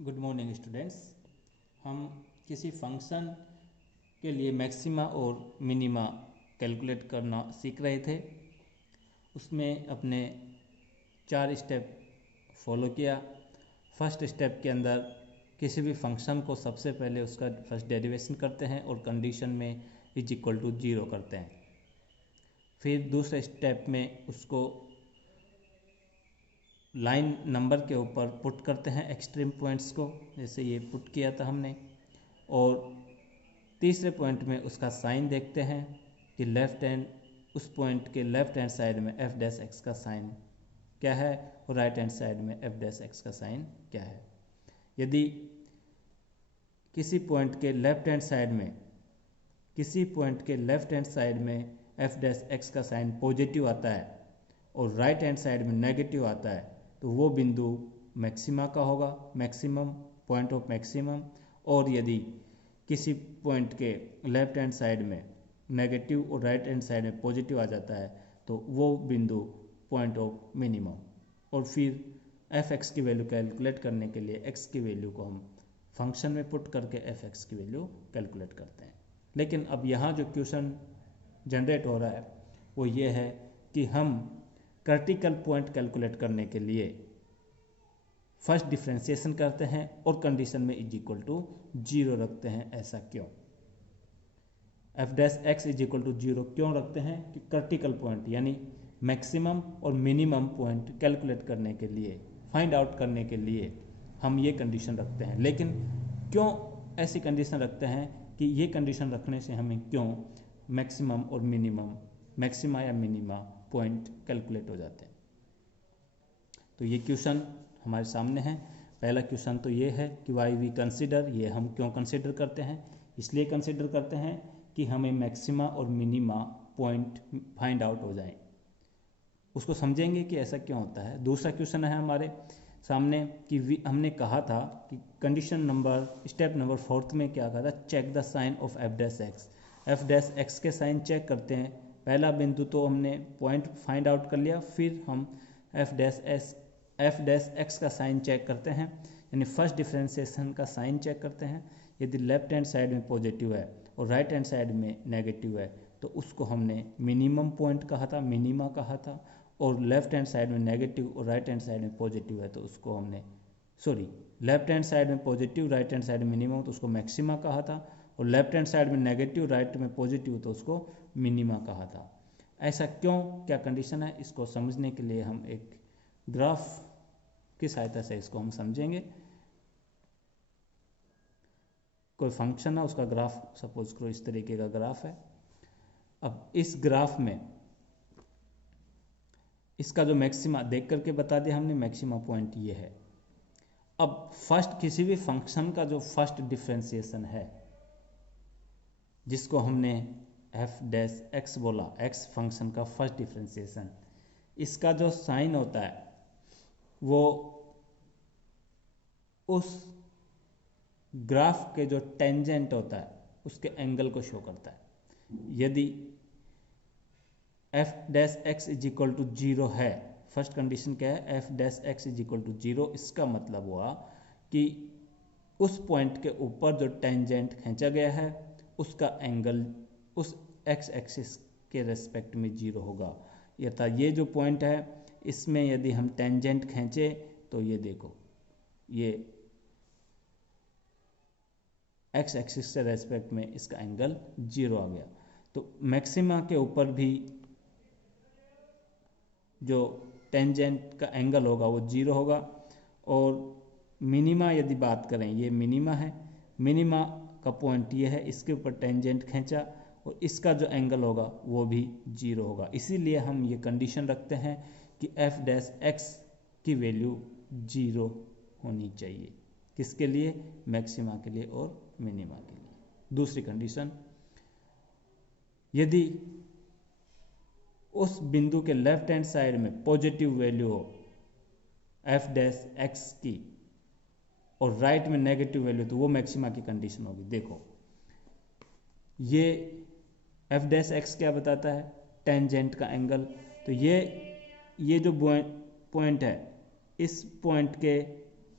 Good morning students. हम किसी function के लिए मैक्सिमा और मिनिमा कैलकुलेट करना सीख रहे थे। उसमें अपने 4 स्टेप फॉलो किया। फर्स्ट स्टेप के अंदर किसी भी फंक्शन को सबसे पहले उसका फर्स्ट डेरिवेशन करते हैं और कंडीशन में इज इक्वल टू 0 करते हैं। फिर दूसरे स्टेप में उसको लाइन नंबर के ऊपर पुट करते हैं एक्सट्रीम पॉइंट्स को, जैसे ये पुट किया था हमने। और तीसरे पॉइंट में उसका साइन देखते हैं कि लेफ्ट हैंड उस पॉइंट के लेफ्ट हैंड साइड में एफ डैश एक्स का साइन क्या है और राइट हैंड साइड में एफ डैश एक्स का साइन क्या है। यदि किसी पॉइंट के लेफ्ट हैंड साइड में एफ डैश एक्स का साइन पॉजिटिव आता है और राइट हैंड साइड में नेगेटिव आता है तो वो बिंदु मैक्सिमा का होगा, मैक्सिमम पॉइंट ऑफ मैक्सिमम। और यदि किसी पॉइंट के लेफ्ट हैंड साइड में नेगेटिव और राइट हैंड साइड में पॉजिटिव आ जाता है तो वो बिंदु पॉइंट ऑफ मिनिमम। और फिर एफ एक्स की वैल्यू कैलकुलेट करने के लिए एक्स की वैल्यू को हम फंक्शन में पुट करके एफ एक्स की वैल्यू कैलकुलेट करते हैं। लेकिन अब यहाँ जो क्वेश्चन जनरेट हो रहा है वो ये है कि हम क्रिटिकल पॉइंट कैलकुलेट करने के लिए फर्स्ट डिफ्रेंसिएशन करते हैं और कंडीशन में इज इक्वल टू 0 रखते हैं। ऐसा क्यों? F dash X is equal to 0 क्यों रखते हैं कि क्रिटिकल पॉइंट यानी मैक्सिमम और मिनिमम पॉइंट कैलकुलेट करने के लिए, फाइंड आउट करने के लिए हम ये कंडीशन रखते हैं। लेकिन क्यों ऐसी कंडीशन रखते हैं कि ये कंडीशन रखने से हमें क्यों मैक्सिमम और मिनिमम, मैक्सिमा या मिनिमा पॉइंट कैलकुलेट हो जाते हैं। तो ये क्वेश्चन हमारे सामने है। पहला क्वेश्चन तो ये है कि वाई वी कंसिडर, ये हम क्यों कंसिडर करते हैं? इसलिए कंसिडर करते हैं कि हमें मैक्सिमा और मिनिमा पॉइंट फाइंड आउट हो जाए। उसको समझेंगे कि ऐसा क्यों होता है। दूसरा क्वेश्चन है हमारे सामने कि हमने कहा था कि कंडीशन नंबर स्टेप नंबर 4 में क्या कहा था, check the sign of F dash X. F dash X के साइन चेक करते हैं। पहला बिंदु तो हमने पॉइंट फाइंड आउट कर लिया, फिर हम एफ डैश एक्स का साइन चेक करते हैं, यानी फर्स्ट डिफ्रेंसिएशन का साइन चेक करते हैं। यदि लेफ्ट हैंड साइड में पॉजिटिव है और राइट हैंड साइड में नेगेटिव है तो उसको हमने मिनिमम पॉइंट कहा था, मिनिमा कहा था। और लेफ्ट हैंड साइड में नेगेटिव और राइट हैंड साइड में पॉजिटिव है तो उसको हमने लेफ्ट हैंड साइड में पॉजिटिव, राइट हैंड साइड में मिनिमम तो उसको मैक्सिमा कहा था। और लेफ्ट हैंड साइड में नेगेटिव, राइट में पॉजिटिव तो उसको मिनिमा कहा था। ऐसा क्यों, क्या कंडीशन है, इसको समझने के लिए हम एक ग्राफ की सहायता से इसको हम समझेंगे। कोई फंक्शन है, उसका ग्राफ सपोज करो इस तरीके का ग्राफ है। अब इस ग्राफ में इसका जो मैक्सिमा देख करके बता दिया हमने, मैक्सिमा पॉइंट ये है। अब फर्स्ट किसी भी फंक्शन का जो फर्स्ट डिफ्रेंसिएशन है जिसको हमने एफ डैश एक्स बोला, एक्स फंक्शन का फर्स्ट डिफ्रेंसिएशन, इसका जो साइन होता है वो उस ग्राफ के जो टेंजेंट होता है उसके एंगल को शो करता है। यदि F dash X is equal to 0 है, फर्स्ट कंडीशन क्या है, F dash X is equal to 0, इसका मतलब हुआ कि उस पॉइंट के ऊपर जो टेंजेंट खींचा गया है उसका एंगल उस एक्स एक्सिस के रेस्पेक्ट में 0 होगा। यथा ये जो पॉइंट है इसमें यदि हम टेंजेंट खींचे तो ये देखो, ये एक्स एक्सिस के रेस्पेक्ट में इसका एंगल 0 आ गया। तो मैक्सिमा के ऊपर भी जो टेंजेंट का एंगल होगा वो 0 होगा। और मिनिमा यदि बात करें, ये मिनिमा है, मिनिमा का पॉइंट ये है, इसके ऊपर टेंजेंट खींचा और इसका जो एंगल होगा वो भी 0 होगा। इसीलिए हम ये कंडीशन रखते हैं कि एफ डैश एक्स की वैल्यू 0 होनी चाहिए। किसके लिए? मैक्सिमा के लिए और मिनिमा के लिए। दूसरी कंडीशन, यदि उस बिंदु के लेफ्ट हैंड साइड में पॉजिटिव वैल्यू हो एफ डैश एक्स की और राइट में नेगेटिव वैल्यू तो वो मैक्सिमा की कंडीशन होगी। देखो ये एफ डैश एक्स क्या बताता है, टेंजेंट का एंगल। तो ये जो पॉइंट है, इस पॉइंट के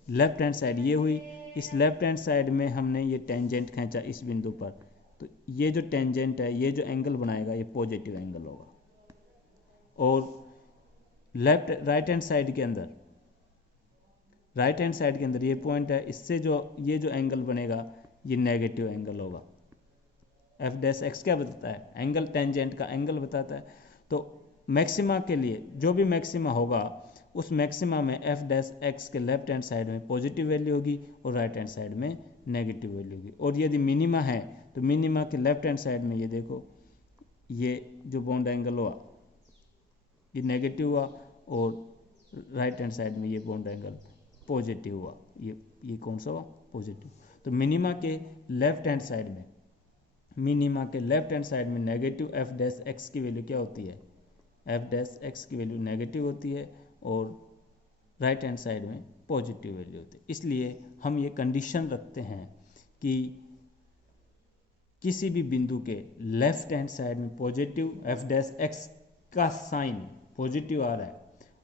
लेफ्ट हैंड साइड ये हुई, इस लेफ्ट हैंड साइड में हमने ये टेंजेंट खींचा इस बिंदु पर, तो ये जो टेंजेंट है ये जो एंगल बनाएगा ये पॉजिटिव एंगल होगा। और लेफ्ट राइट हैंड साइड के अंदर, राइट हैंड साइड के अंदर ये पॉइंट है, इससे जो ये जो एंगल बनेगा ये नेगेटिव एंगल होगा। एफ डैश एक्स क्या बताता है? एंगल, टेंजेंट का एंगल बताता है। तो मैक्सिमा के लिए जो भी मैक्सिमा होगा उस मैक्सिमा में एफ डैश एक्स के लेफ्ट हैंड साइड में पॉजिटिव वैल्यू होगी और राइट हैंड साइड में नेगेटिव वैल्यू होगी। और यदि मिनिमा है तो मिनिमा के लेफ्ट हैंड साइड में ये देखो, ये जो बॉन्ड एंगल हुआ ये नेगेटिव हुआ और राइट हैंड साइड में ये बॉन्ड एंगल पॉजिटिव हुआ। ये कौन सा हुआ? पॉजिटिव। तो मिनिमा के लेफ्ट हैंड साइड में, मिनिमा के लेफ्ट हैंड साइड में नेगेटिव एफ डैश एक्स की वैल्यू क्या होती है? एफ डैश एक्स की वैल्यू नेगेटिव होती है और राइट हैंड साइड में पॉजिटिव वैल्यू होती है। इसलिए हम ये कंडीशन रखते हैं कि किसी भी बिंदु के लेफ्ट हैंड साइड में पॉजिटिव एफ डैश एक्स का साइन पॉजिटिव आ रहा है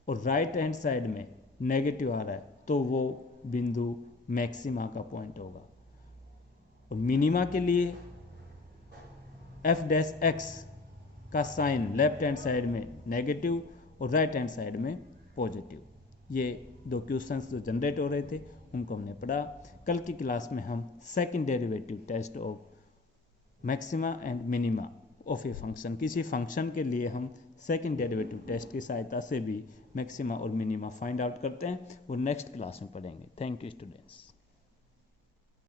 और राइट हैंड साइड में नेगेटिव आ रहा है तो वो बिंदु मैक्सिमा का पॉइंट होगा। और मिनिमा के लिए एफ डैश एक्स का साइन लेफ्ट हैंड साइड में नेगेटिव और राइट हैंड साइड में पॉजिटिव। ये दो क्वेश्चंस जो जनरेट हो रहे थे उनको हमने पढ़ा। कल की क्लास में हम second derivative test of maxima and minima of a function, किसी फंक्शन के लिए हम सेकंड डेरिवेटिव टेस्ट की सहायता से भी मैक्सिमा और मिनिमा फाइंड आउट करते हैं, वो नेक्स्ट क्लास में पढ़ेंगे। Thank you students.